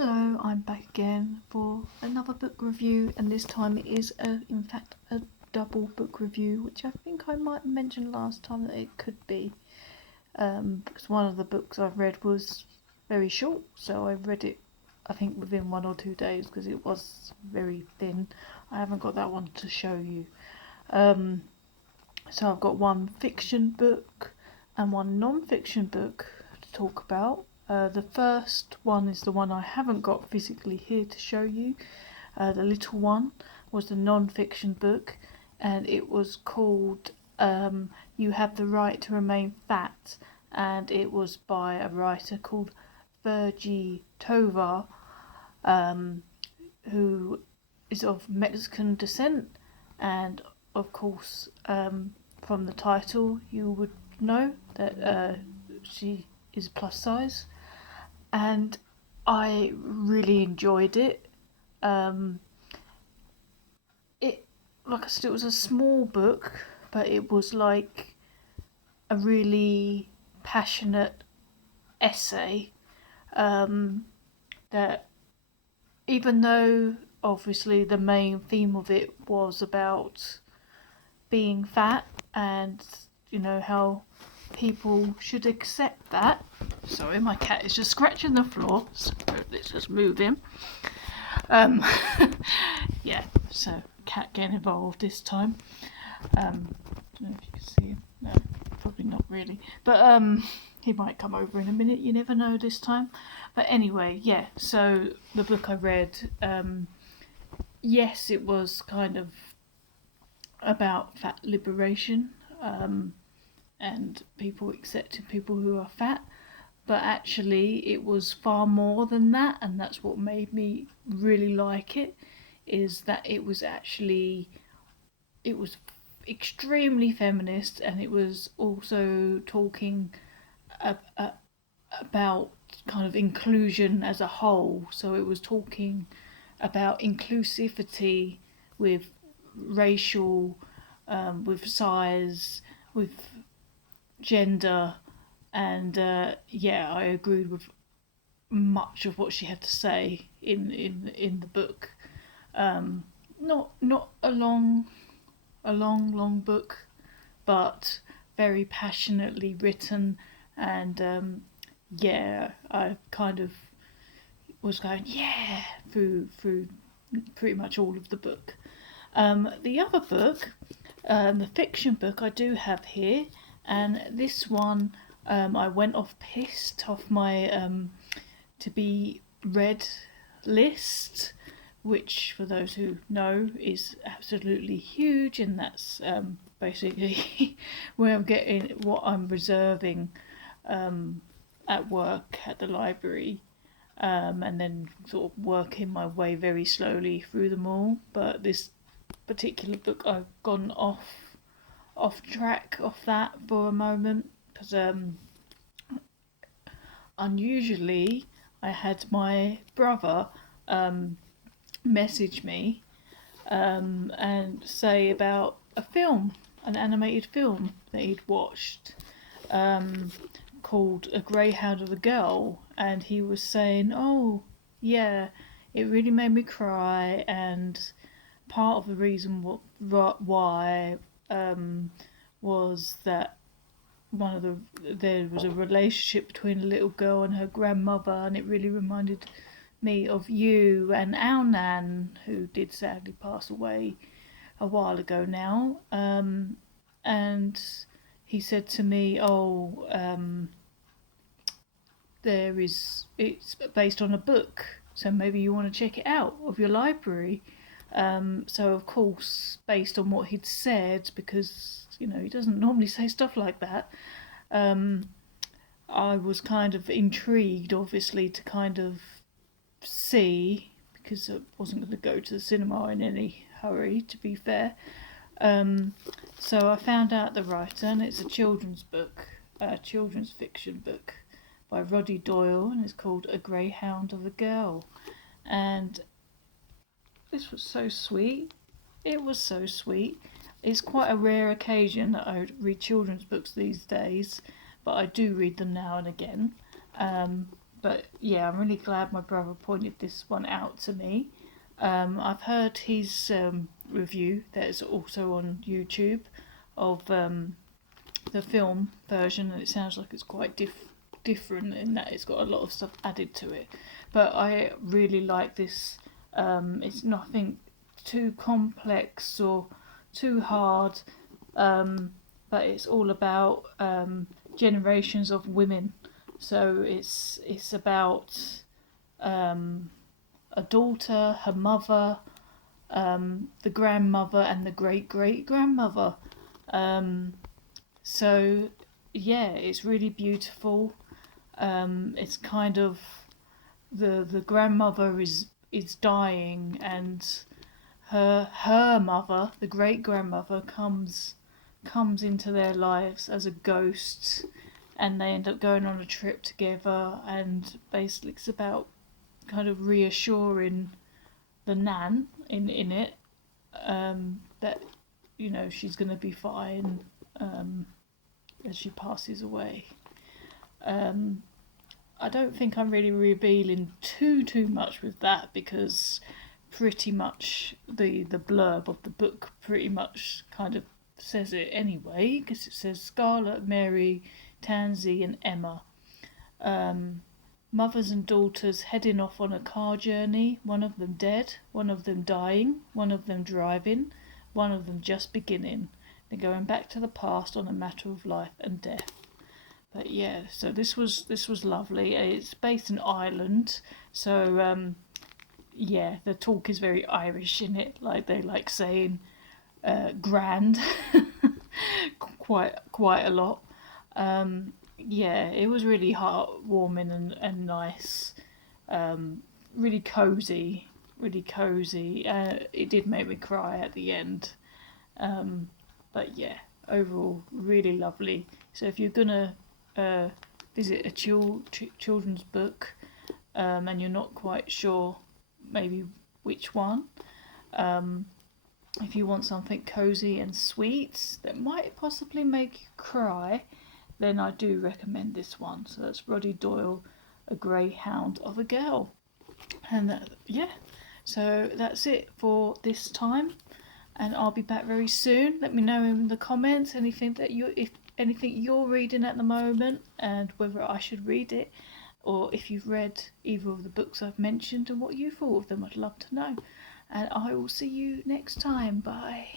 Hello, I'm back again for another book review, and this time it is in fact a double book review, which I think I might mention last time that it could be, because one of the books I've read was very short, so I read it I think within 1 or 2 days because it was very thin. I haven't got that one to show you. So I've got one fiction book and one non-fiction book to talk about. The first one is the one I haven't got physically here to show you. The little one was the non-fiction book, and it was called You Have the Right to Remain Fat, and it was by a writer called Virgie Tovar, who is of Mexican descent, and of course from the title you would know that she is plus size, and I really enjoyed it. It, like I said, it was a small book, but it was like a really passionate essay. That even though obviously the main theme of it was about being fat and how people should accept that. Sorry, my cat is just scratching the floor, so let's just move him. Yeah, so cat getting involved this time. Don't know if you can see him. No, probably not really. But he might come over in a minute, you never know this time. But anyway, yeah, so the book I read, yes, it was kind of about fat liberation, and people accepting people who are fat, but actually it was far more than that, and that's what made me really like it, is that it was extremely feminist, and it was also talking about kind of inclusion as a whole. So it was talking about inclusivity with racial, with size, with gender, and yeah, I agreed with much of what she had to say in the book. Not a long book, but very passionately written, and yeah, I kind of was going yeah through pretty much all of the book. The other book, the fiction book I do have here, and this one I went off pissed off my to be read list, which for those who know is absolutely huge, and that's basically where I'm getting what I'm reserving at work at the library, and then sort of working my way very slowly through them all. But this particular book, I've gone off track of that for a moment, because unusually I had my brother message me and say about a film, an animated film that he'd watched, called A Greyhound of a Girl, and he was saying, oh yeah, it really made me cry, and part of the reason why was that there was a relationship between a little girl and her grandmother, and it really reminded me of you and our nan, who did sadly pass away a while ago now. And he said to me, oh, it's based on a book, so maybe you want to check it out of your library. So of course, based on what he'd said, because he doesn't normally say stuff like that, I was kind of intrigued, obviously, to kind of see, because I wasn't going to go to the cinema in any hurry, to be fair. So I found out the writer, and it's a children's book, a children's fiction book by Roddy Doyle, and it's called A Greyhound of a Girl. And this was so sweet. It was so sweet. It's quite a rare occasion that I read children's books these days, but I do read them now and again. But yeah, I'm really glad my brother pointed this one out to me. I've heard his review that is also on YouTube of the film version, and it sounds like it's quite different in that it's got a lot of stuff added to it. But I really like this. It's nothing too complex or too hard, but it's all about generations of women. So it's about um, a daughter, her mother, the grandmother, and the great great grandmother. Um, so yeah, it's really beautiful. It's kind of the grandmother is dying, and her mother, the great grandmother, comes into their lives as a ghost, and they end up going on a trip together. And basically, it's about kind of reassuring the nan in it, that she's going to be fine, as she passes away. Um, I don't think I'm really revealing too much with that, because pretty much the blurb of the book pretty much kind of says it anyway, because it says Scarlet, Mary, Tansy, and Emma. Um, Mothers and daughters heading off on a car journey, one of them dead, one of them dying, one of them driving, one of them just beginning. They're going back to the past on a matter of life and death. But yeah, so this was lovely. It's based in Ireland, so yeah, the talk is very Irish in it. Like they like saying grand quite a lot. Yeah, it was really heartwarming and nice. Really cozy, really cozy. It did make me cry at the end. But yeah, overall, really lovely. So if you're gonna uh, visit a children's book, and you're not quite sure maybe which one, um, if you want something cozy and sweet that might possibly make you cry, then I do recommend this one. So that's Roddy Doyle, A Greyhound of a Girl. And yeah, so that's it for this time. And I'll be back very soon. Let me know in the comments if anything you're reading at the moment, and whether I should read it, or if you've read either of the books I've mentioned and what you thought of them. I'd love to know. And I will see you next time. Bye.